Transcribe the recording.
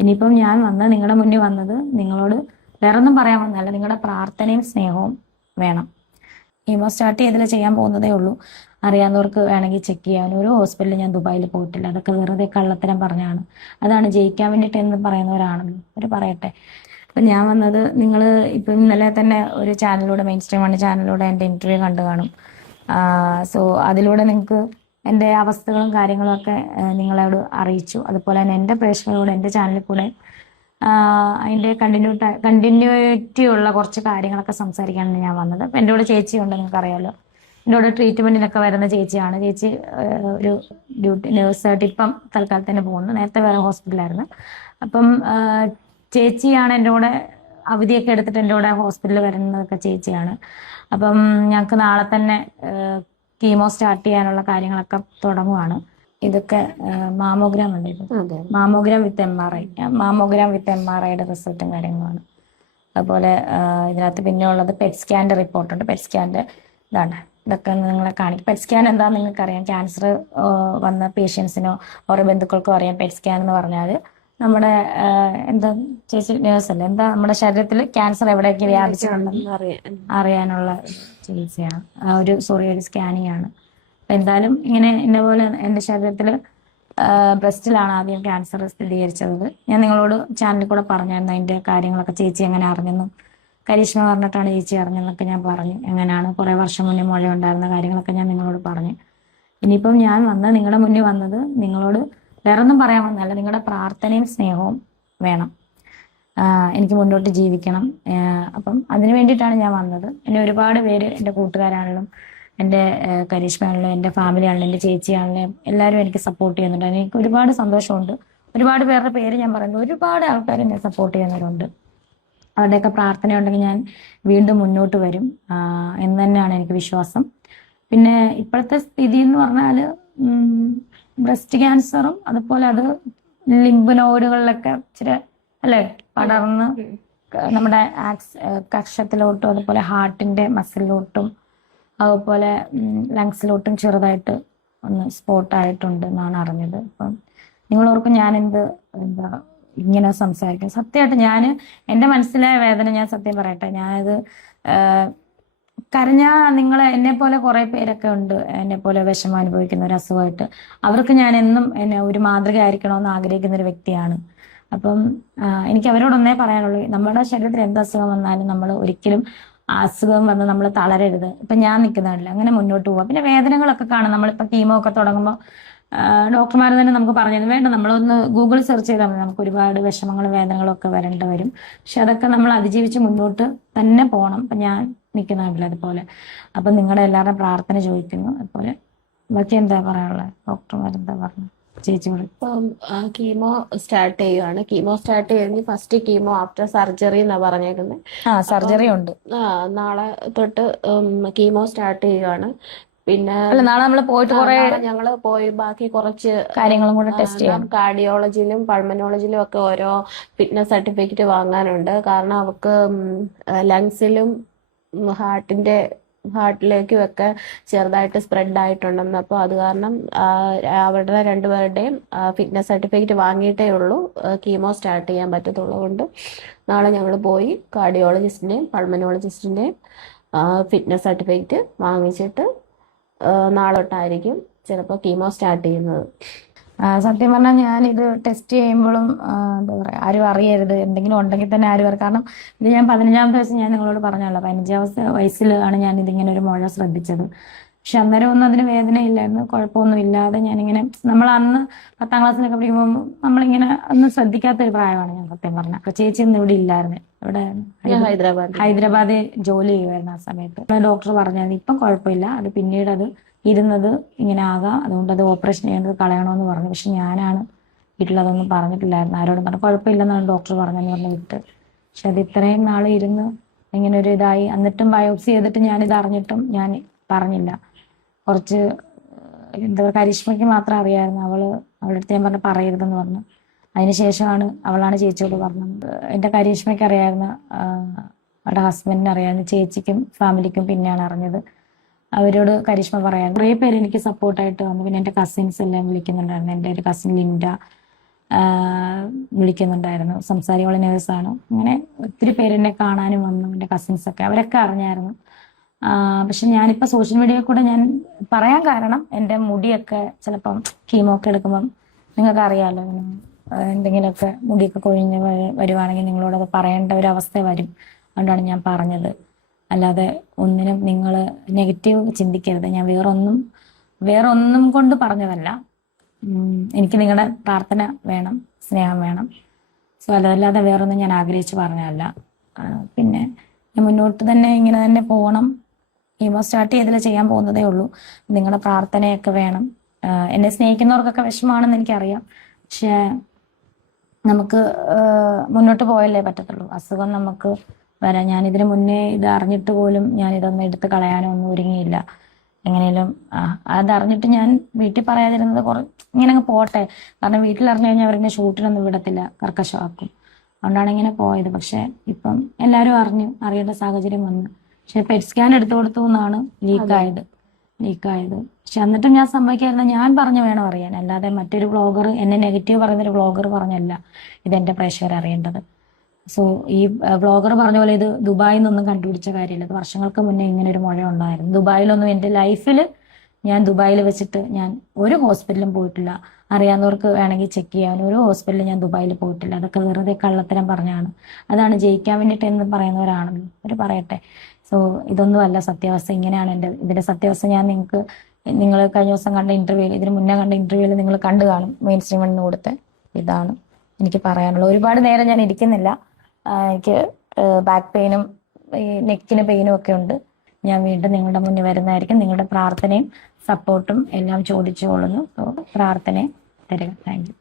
ഇനിയിപ്പം ഞാൻ നിങ്ങളുടെ മുന്നിൽ വന്നത് നിങ്ങളോട് വേറൊന്നും പറയാൻ വന്നല്ല, നിങ്ങളുടെ പ്രാർത്ഥനയും സ്നേഹവും വേണം. കീമോ സ്റ്റാർട്ട് ചെയ്തില്ല, ചെയ്യാൻ പോകുന്നതേ ഉള്ളൂ. അറിയാവുന്നവർക്ക് വേണമെങ്കിൽ ചെക്ക് ചെയ്യാൻ. ഒരു ഹോസ്പിറ്റലിൽ ഞാൻ ദുബായിൽ പോയിട്ടില്ല, അതൊക്കെ വെറുതെ കള്ളത്തരം പറഞ്ഞാണ്. അതാണ് ജയിക്കാൻ വേണ്ടിയിട്ട് എന്ന് പറയുന്നവരാണല്ലോ, അവർ പറയട്ടെ. അപ്പം ഞാൻ വന്നത്, നിങ്ങൾ ഇപ്പം ഇന്നലെ തന്നെ ഒരു ചാനലിലൂടെ, മെയിൻ സ്ട്രീം ആണ് ചാനലിലൂടെ എൻ്റെ ഇൻ്റർവ്യൂ കണ്ടു കാണും. സോ അതിലൂടെ നിങ്ങൾക്ക് എൻ്റെ അവസ്ഥകളും കാര്യങ്ങളും ഒക്കെ നിങ്ങളോട് അറിയിച്ചു. അതുപോലെ തന്നെ എൻ്റെ പ്രേക്ഷകരോട് എൻ്റെ ചാനലിൽ കൂടെ അതിൻ്റെ കണ്ടിന്യൂറ്റി ഉള്ള കുറച്ച് കാര്യങ്ങളൊക്കെ സംസാരിക്കാനാണ് ഞാൻ വന്നത്. അപ്പം എൻ്റെ കൂടെ ചേച്ചിയുണ്ട്, നിങ്ങൾക്ക് അറിയാമല്ലോ. എൻ്റെ കൂടെ ട്രീറ്റ്മെൻറ്റിനൊക്കെ വരുന്ന ചേച്ചിയാണ്. ചേച്ചി ഒരു നേഴ്സായിട്ട് ഇപ്പം തൽക്കാലത്തിന് പോകുന്നു. നേരത്തെ വേറെ ഹോസ്പിറ്റലായിരുന്നു. അപ്പം ചേച്ചിയാണ് എൻ്റെ കൂടെ അവധിയൊക്കെ എടുത്തിട്ട് എൻ്റെ കൂടെ ഹോസ്പിറ്റലിൽ വരുന്നതൊക്കെ ചേച്ചിയാണ്. അപ്പം ഞങ്ങൾക്ക് നാളെ തന്നെ കീമോ സ്റ്റാർട്ട് ചെയ്യാനുള്ള കാര്യങ്ങളൊക്കെ തുടങ്ങുവാണ്. ഇതൊക്കെ മാമോഗ്രാം ഉണ്ടായിരുന്നു, മാമോഗ്രാം വിത്ത് MRI, മാമോഗ്രാം വിത്ത് MRIയുടെ റിസൾട്ടും കാര്യങ്ങളുമാണ്. അതുപോലെ ഇതിനകത്ത് പിന്നെ ഉള്ളത് പെറ്റ് സ്കാൻ്റെ റിപ്പോർട്ടുണ്ട്. പെറ്റ് സ്കാൻ്റെ ഇതാണ്, ഇതൊക്കെ നിങ്ങളെ കാണിക്കും. പെറ്റ് സ്കാൻ എന്താണെന്ന് നിങ്ങൾക്കറിയാം. ക്യാൻസർ വന്ന പേഷ്യൻസിനോ ഓരോ ബന്ധുക്കൾക്കോ അറിയാം. പെറ്റ് സ്കാൻ എന്ന് പറഞ്ഞാൽ നമ്മുടെ എന്താ ചേച്ചി നേഴ്സല്ലേ, എന്താ നമ്മുടെ ശരീരത്തിൽ ക്യാൻസർ എവിടെയൊക്കെ വ്യാപിച്ചിട്ടുണ്ടെന്ന് അറിയാനുള്ള ചികിത്സയാണ്, ഒരു സ്കാനിങ് ആണ്. അപ്പം എന്തായാലും ഇങ്ങനെ എന്നെ പോലെ എൻ്റെ ശരീരത്തിൽ ബ്രസ്റ്റിലാണ് ആദ്യം ക്യാൻസർ സ്ഥിരീകരിച്ചത്. ഞാൻ നിങ്ങളോട് ചാനലിൽ കൂടെ പറഞ്ഞായിരുന്നു അതിൻ്റെ കാര്യങ്ങളൊക്കെ. ചേച്ചി എങ്ങനെ അറിഞ്ഞെന്നും കരിഷ്മ പറഞ്ഞിട്ടാണ് ചേച്ചി അറിഞ്ഞെന്നൊക്കെ ഞാൻ പറഞ്ഞു. എങ്ങനെയാണ് കുറേ വർഷം മുന്നേ മുഴ ഉണ്ടായിരുന്ന കാര്യങ്ങളൊക്കെ ഞാൻ നിങ്ങളോട് പറഞ്ഞു. ഇനിയിപ്പം ഞാൻ നിങ്ങളുടെ മുന്നിൽ വന്നത് നിങ്ങളോട് വേറൊന്നും പറയാൻ വന്നല്ല, നിങ്ങളുടെ പ്രാർത്ഥനയും സ്നേഹവും വേണം. എനിക്ക് മുന്നോട്ട് ജീവിക്കണം. അപ്പം അതിന് വേണ്ടിയിട്ടാണ് ഞാൻ വന്നത്. എന്നെ ഒരുപാട് പേര്, എൻ്റെ കൂട്ടുകാരാണെങ്കിലും എൻ്റെ കരിഷ്മയാണെങ്കിലും എൻ്റെ ഫാമിലി ആണെങ്കിലും എൻ്റെ ചേച്ചിയാണെങ്കിലും എല്ലാവരും എനിക്ക് സപ്പോർട്ട് ചെയ്യുന്നുണ്ട്. എനിക്ക് ഒരുപാട് സന്തോഷമുണ്ട്. ഒരുപാട് പേരുടെ പേര് ഞാൻ പറയുന്നത്, ഒരുപാട് ആൾക്കാർ എന്നെ സപ്പോർട്ട് ചെയ്യുന്നവരുണ്ട്. അവരുടെയൊക്കെ പ്രാർത്ഥന ഉണ്ടെങ്കിൽ ഞാൻ വീണ്ടും മുന്നോട്ട് വരും എന്ന് തന്നെയാണ് എനിക്ക് വിശ്വാസം. പിന്നെ ഇപ്പോഴത്തെ സ്ഥിതി എന്ന് പറഞ്ഞാൽ ബ്രസ്റ്റ് ക്യാൻസറും അതുപോലെ അത് ലിംബ് നോഡുകളിലൊക്കെ ഇച്ചിരി അല്ലേ പടർന്ന് നമ്മുടെ കക്ഷത്തിലോട്ടും അതുപോലെ ഹാർട്ടിൻ്റെ മസിലിലോട്ടും അതുപോലെ ലങ്സിലോട്ടും ചെറുതായിട്ട് ഒന്ന് സ്പോട്ടായിട്ടുണ്ട് എന്നാണ് അറിഞ്ഞത്. അപ്പം നിങ്ങളോർക്കും ഞാൻ എന്താ ഇങ്ങനെ സംസാരിക്കും. സത്യമായിട്ട് ഞാൻ എൻ്റെ മനസ്സിലായ വേദന ഞാൻ സത്യം പറയട്ടെ. ഞാനത് കരഞ്ഞാൽ എന്നെ പോലെ കുറേ പേരൊക്കെ ഉണ്ട്, എന്നെ പോലെ വിഷമം അനുഭവിക്കുന്ന ഒരു അസുഖമായിട്ട്. അവർക്ക് ഞാൻ എന്നും എന്നെ ഒരു മാതൃക ആയിരിക്കണമെന്ന് ആഗ്രഹിക്കുന്ന ഒരു വ്യക്തിയാണ്. അപ്പം എനിക്ക് അവരോടൊന്നേ പറയാനുള്ളൂ, നമ്മുടെ ശരീരത്തിൽ എന്ത് അസുഖം വന്നാലും നമ്മൾ ഒരിക്കലും അസുഖം വന്ന് നമ്മൾ തളരരുത്. ഇപ്പം ഞാൻ നിൽക്കുന്നില്ല, അങ്ങനെ മുന്നോട്ട് പോവാം. പിന്നെ വേദനകളൊക്കെ കാണും. നമ്മളിപ്പോൾ കീമോ ഒക്കെ തുടങ്ങുമ്പോൾ ഡോക്ടർമാർ തന്നെ നമുക്ക് പറഞ്ഞു വേണ്ട, നമ്മളൊന്ന് ഗൂഗിൾ സെർച്ച് ചെയ്താൽ മതി, നമുക്ക് ഒരുപാട് വിഷമങ്ങളും വേദനകളും ഒക്കെ വരേണ്ടി വരും. പക്ഷെ അതൊക്കെ നമ്മൾ അതിജീവിച്ച് മുന്നോട്ട് തന്നെ പോകണം. അപ്പം ഞാൻ നിൽക്കുന്നില്ല അതുപോലെ. അപ്പം നിങ്ങളുടെ എല്ലാവരുടെയും പ്രാർത്ഥന ചോദിക്കുന്നു. അതുപോലെ ബാക്കി എന്താ പറയാനുള്ളത്, ഡോക്ടർമാരെന്താ പറഞ്ഞു ചേച്ചിയോട്? ഇപ്പം കീമോ സ്റ്റാർട്ട് ചെയ്യുവാണ്. കീമോ സ്റ്റാർട്ട് ചെയ്യുന്നത് ഫസ്റ്റ് കീമോ ആഫ്റ്റർ സർജറി എന്നാ പറഞ്ഞേക്കുന്നത്. സർജറി ഉണ്ട്. നാളെ തൊട്ട് കീമോ സ്റ്റാർട്ട് ചെയ്യുവാണ്. പിന്നെ നാളെ നമ്മൾ പോയിട്ട് ഞങ്ങള് പോയി ബാക്കി കുറച്ച് കാര്യങ്ങളും കൂടെ ടെസ്റ്റ് ചെയ്യാം. കാർഡിയോളജിയിലും പൾമനോളജിയിലും ഒക്കെ ഓരോ ഫിറ്റ്നസ് സർട്ടിഫിക്കറ്റ് വാങ്ങാനുണ്ട്. കാരണം അവർക്ക് ലങ്സിലും ഹാർട്ടിലേക്കും ഒക്കെ ചെറുതായിട്ട് സ്പ്രെഡ് ആയിട്ടുണ്ടെന്ന്. അപ്പോൾ അത് കാരണം അവരുടെ രണ്ടുപേരുടെയും ഫിറ്റ്നസ് സർട്ടിഫിക്കറ്റ് വാങ്ങിയിട്ടേ ഉള്ളൂ കീമോ സ്റ്റാർട്ട് ചെയ്യാൻ പറ്റത്തുള്ളൂ. കൊണ്ട് നാളെ ഞങ്ങൾ പോയി കാർഡിയോളജിസ്റ്റിൻ്റെയും പൾമനോളജിസ്റ്റിൻ്റെയും ഫിറ്റ്നസ് സർട്ടിഫിക്കറ്റ് വാങ്ങിച്ചിട്ട് നാളെ തൊട്ടായിരിക്കും ചിലപ്പോൾ കീമോ സ്റ്റാർട്ട് ചെയ്യുന്നത്. സത്യം പറഞ്ഞാൽ ഞാനിത് ടെസ്റ്റ് ചെയ്യുമ്പോഴും എന്താ പറയുക, ആരും അറിയരുത്, എന്തെങ്കിലും ഉണ്ടെങ്കിൽ തന്നെ ആരും അറിയാം. കാരണം ഇത് ഞാൻ 15-ാമത്തെ വയസ്സ് ഞാൻ നിങ്ങളോട് പറഞ്ഞല്ലോ, 15-ാമത്തെ വയസ്സിലാണ് ഞാൻ ഇതിങ്ങനെ ഒരു മുഴ ശ്രദ്ധിച്ചത്. പക്ഷെ അന്നേരം ഒന്നും അതിന് വേദനയില്ലായിരുന്നു, കുഴപ്പമൊന്നും ഇല്ലാതെ ഞാനിങ്ങനെ, നമ്മൾ അന്ന് 10ാം ക്ലാസ്സിലൊക്കെ പഠിക്കുമ്പോൾ നമ്മളിങ്ങനെ ഒന്നും ശ്രദ്ധിക്കാത്തൊരു പ്രായമാണ് ഞാൻ സത്യം പറഞ്ഞാൽ. അപ്പോൾ ചേച്ചി ഒന്നും ഇവിടെ ഇല്ലായിരുന്നു, ഇവിടെ ഹൈദരാബാദിൽ ജോലി ചെയ്യുമായിരുന്നു ആ സമയത്ത്. ഡോക്ടർ പറഞ്ഞാൽ ഇപ്പം കുഴപ്പമില്ല, അത് പിന്നീട് അത് ഇരുന്നത് ഇങ്ങനെ ആകാം, അതുകൊണ്ട് അത് ഓപ്പറേഷൻ ചെയ്യേണ്ടത് കളയണമെന്ന് പറഞ്ഞു. പക്ഷെ ഞാനാണ് വീട്ടിലതൊന്നും പറഞ്ഞിട്ടില്ലായിരുന്നു, ആരോടും പറഞ്ഞു. കുഴപ്പമില്ലെന്നാണ് ഡോക്ടർ പറഞ്ഞെന്ന് പറഞ്ഞ് വിട്ട്. പക്ഷെ അത് ഇത്രയും നാൾ ഇരുന്ന് ഇങ്ങനെ ഒരു ഇതായി. എന്നിട്ടും ബയോപ്സി ചെയ്തിട്ട് ഞാനിത് അറിഞ്ഞിട്ടും ഞാൻ പറഞ്ഞില്ല. കുറച്ച് എന്താ പറയുക, കരിഷ്മയ്ക്ക് മാത്രം അറിയാമായിരുന്നു. അവളുടെ അടുത്ത് ഞാൻ പറഞ്ഞു പറയരുതെന്ന് പറഞ്ഞു. അതിനുശേഷമാണ് അവളാണ് ചേച്ചിയോട് പറഞ്ഞത്. എൻ്റെ കരിഷ്മയ്ക്ക് അറിയാമായിരുന്നു, അവളുടെ ഹസ്ബൻഡിന് അറിയാമായിരുന്നു, ചേച്ചിക്കും ഫാമിലിക്കും പിന്നെയാണ് അറിഞ്ഞത്. അവരോട് കരിഷ്മ പറയാൻ കുറേ പേര് എനിക്ക് സപ്പോർട്ടായിട്ട് വന്നു. പിന്നെ എൻ്റെ കസിൻസ് എല്ലാം വിളിക്കുന്നുണ്ടായിരുന്നു. എൻ്റെ ഒരു കസിൻ ലിൻഡ, വിളിക്കുന്നുണ്ടായിരുന്നു. സംസാരിയോളം നേഴ്സാണ്. അങ്ങനെ ഒത്തിരി പേര് എന്നെ കാണാനും വന്നു, എൻ്റെ കസിൻസൊക്കെ അവരൊക്കെ അറിഞ്ഞായിരുന്നു. പക്ഷെ ഞാനിപ്പോൾ സോഷ്യൽ മീഡിയയിൽ കൂടെ ഞാൻ പറയാൻ കാരണം എൻ്റെ മുടിയൊക്കെ ചിലപ്പം കീമോ ഒക്കെ എടുക്കുമ്പം നിങ്ങൾക്ക് അറിയാമല്ലോ, എന്തെങ്കിലുമൊക്കെ മുടിയൊക്കെ കൊഴിഞ്ഞ് വരുവാണെങ്കിൽ നിങ്ങളോടത് പറയേണ്ട ഒരു അവസ്ഥ വരും. അതുകൊണ്ടാണ് ഞാൻ പറഞ്ഞത്. അല്ലാതെ ഒന്നിനും നിങ്ങൾ നെഗറ്റീവ് ചിന്തിക്കരുത്. ഞാൻ വേറൊന്നും കൊണ്ട് പറഞ്ഞതല്ല. എനിക്ക് നിങ്ങളുടെ പ്രാർത്ഥന വേണം, സ്നേഹം വേണം. സോ അതല്ലാതെ വേറൊന്നും ഞാൻ ആഗ്രഹിച്ച് പറഞ്ഞതല്ല. പിന്നെ ഞാൻ മുന്നോട്ട് തന്നെ ഇങ്ങനെ തന്നെ പോകണം. കീമോ സ്റ്റാർട്ട് ചെയ്തില്ല, ചെയ്യാൻ പോകുന്നതേ ഉള്ളൂ. നിങ്ങളുടെ പ്രാർത്ഥനയൊക്കെ വേണം. എന്നെ സ്നേഹിക്കുന്നവർക്കൊക്കെ വിഷമമാണെന്ന് എനിക്കറിയാം. പക്ഷേ നമുക്ക് മുന്നോട്ട് പോയല്ലേ പറ്റത്തുള്ളൂ. അസുഖം നമുക്ക് വരാം. ഞാനിതിന് മുന്നേ ഇത് അറിഞ്ഞിട്ട് പോലും ഞാൻ ഇതൊന്നും എടുത്ത് കളയാനോ ഒന്നും ഒരുങ്ങിയില്ല. എങ്ങനെയും അതറിഞ്ഞിട്ട് ഞാൻ വീട്ടിൽ പറയാതിരുന്നത് ഇങ്ങനെ അങ്ങ് പോട്ടെ. കാരണം വീട്ടിൽ അറിഞ്ഞു കഴിഞ്ഞാൽ അവരെന്നെ ഷൂട്ടിനൊന്നും വിടത്തില്ല, കർക്കശമാക്കും. അതുകൊണ്ടാണ് ഇങ്ങനെ പോയത്. പക്ഷെ ഇപ്പം എല്ലാവരും അറിയേണ്ട സാഹചര്യം വന്നു. പക്ഷെ പെറ്റ് സ്കാൻ എടുത്തു കൊടുത്തു എന്നാണ് ലീക്കായത്. പക്ഷെ എന്നിട്ടും ഞാൻ സമ്മതിക്കായിരുന്നു. ഞാൻ പറഞ്ഞു വേണം അറിയാൻ, അല്ലാതെ മറ്റൊരു വ്ളോഗർ എന്നെ നെഗറ്റീവ് പറയുന്നൊരു വ്ളോഗർ പറഞ്ഞല്ല ഇതെന്റെ പ്രേക്ഷകർ അറിയേണ്ടത്. സോ ഈ വ്ളോഗർ പറഞ്ഞ പോലെ ഇത് ദുബായിൽ നിന്നൊന്നും കണ്ടുപിടിച്ച കാര്യമില്ല. അത് വർഷങ്ങൾക്ക് മുന്നേ ഇങ്ങനെ ഒരു മുഴ ഉണ്ടായിരുന്നു. ദുബായിലൊന്നും എൻ്റെ ലൈഫിൽ ഞാൻ ദുബായിൽ വെച്ചിട്ട് ഞാൻ ഒരു ഹോസ്പിറ്റലും പോയിട്ടില്ല. അറിയാവുന്നവർക്ക് വേണമെങ്കിൽ ചെക്ക് ചെയ്യാൻ. ഒരു ഹോസ്പിറ്റലിൽ ഞാൻ ദുബായിൽ പോയിട്ടില്ല. അതൊക്കെ വെറുതെ കള്ളത്തരം പറഞ്ഞാണ്. അതാണ് ജയിക്കാൻ വേണ്ടിയിട്ട് എന്ന് പറയുന്നവരാണല്ലോ, അവർ പറയട്ടെ. സോ ഇതൊന്നും അല്ല സത്യാവസ്ഥ. ഇങ്ങനെയാണ് ഇതിന്റെ സത്യാവസ്ഥ. ഞാൻ നിങ്ങൾ കഴിഞ്ഞ ദിവസം കണ്ട ഇന്റർവ്യൂവിൽ, ഇതിന് മുന്നേ കണ്ട ഇന്റർവ്യൂവിൽ നിങ്ങൾ കണ്ടു കാണും. മെയിൻ സ്ട്രീമിന് കൊടുത്ത ഇതാണ് എനിക്ക് പറയാനുള്ളത്. ഒരുപാട് നേരം ഞാൻ ഇരിക്കുന്നില്ല. എനിക്ക് ബാക്ക് പെയിനും ഈ നെക്കിന് പെയിനും ഒക്കെ ഉണ്ട്. ഞാൻ വീണ്ടും നിങ്ങളുടെ മുന്നിൽ വരുന്നതായിരിക്കും. നിങ്ങളുടെ പ്രാർത്ഥനയും സപ്പോർട്ടും എല്ലാം ചോദിച്ചുകൊള്ളുന്നു. സോ പ്രാർത്ഥനയും തരിക. Thank you.